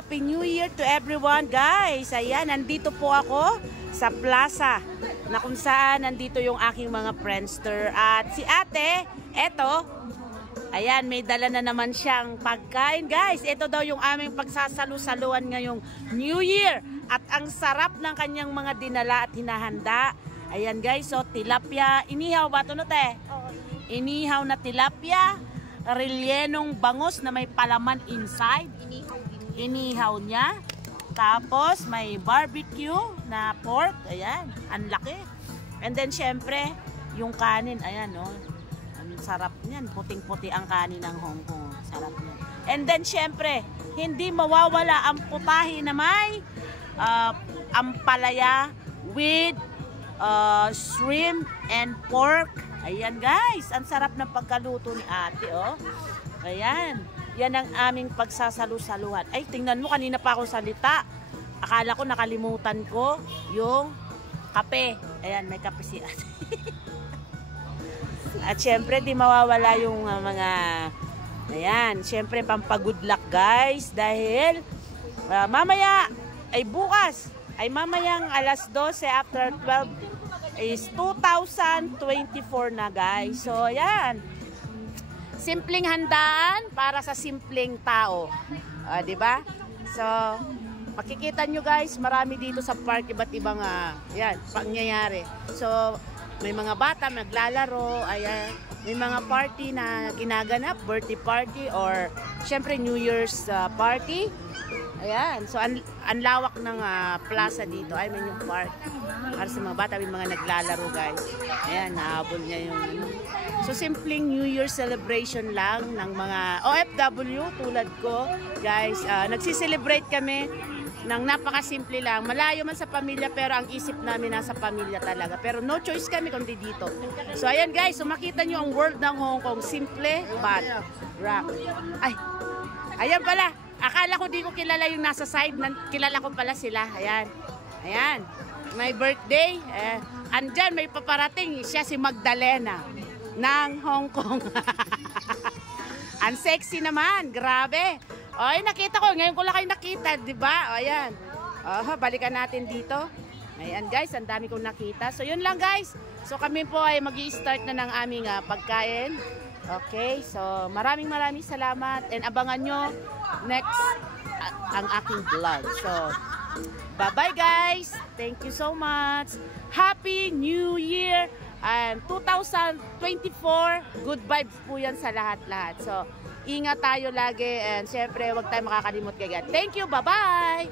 Happy New Year to everyone, guys. Ayan, nandito po ako sa plaza na kung saan nandito yung aking mga friendster. At si ate, eto, ayan, may dala na naman siyang pagkain, guys. Ito daw yung aming pagsasalu-saluan ngayong New Year. At ang sarap ng kanyang mga dinala at hinahanda. Ayan, guys, so tilapia. Inihaw ba ito, no, te? Inihaw na tilapia. Rellenong bangus na may palaman inside. Inihaw niya. Tapos may barbecue na pork. Ayan, ang laki. And then syempre, yung kanin. Ayan, no. Ang sarap niyan. Puting-puti ang kanin ng Hong Kong. Sarap niyan. And then syempre, hindi mawawala ang putahe na may ampalaya with shrimp and pork. Ayan, guys, ang sarap ng pagkaluto ni ate, oh. Ayan, yan ang aming pagsasalu-saluhan. Ay, tingnan mo, kanina pa ako salita. Akala ko nakalimutan ko yung kape. Ayan, may kape si ate. At syempre, di mawawala yung mga, ayan, syempre, pampagood luck, guys. Dahil, mamaya, ay bukas, ay mamayang alas 12 after 12, is 2024 na, guys. So, ayan. Simpleng handaan para sa simpleng tao. Diba? So, makikita nyo, guys, marami dito sa park, iba't ibang ayan, pangyayari. So, may mga bata naglalaro, ayan. May mga party na ginaganap, birthday party or syempre New Year's party. Ayan, so ang lawak ng plaza dito. I mean yung park. Para sa mga bata, may mga naglalaro, guys. Ayan, nahabol niya yung ano. So simpleng New Year celebration lang ng mga OFW tulad ko, guys. Nagsiselebrate kami ng napakasimple lang. Malayo man sa pamilya pero ang isip namin nasa pamilya talaga. Pero no choice kami kundi dito. So ayan, guys, so makita nyo ang world ng Hong Kong. Simple but rock. Ay, ayan pala. Akala ko di ko kilala yung nasa side. Kilala ko pala sila. Ayan. Ayan. May birthday. Andyan may paparating. Siya si Magdalena ng Hong Kong. Ang sexy naman. Grabe. Ay, nakita ko. Ngayon ko lang kayo nakita. Diba? Ayan. Balikan natin dito. Ayan, guys. Ang dami kong nakita. So, yun lang, guys. So, kami po ay mag-i-start na ng aming pagkain. Okay. So, maraming salamat. And abangan nyo next ang aking vlog. So, bye-bye, guys. Thank you so much. Happy New Year and 2024. Good vibes po yan sa lahat-lahat. So, ingat tayo lagi and syempre, huwag tayo makakalimot kagad. Thank you. Bye-bye.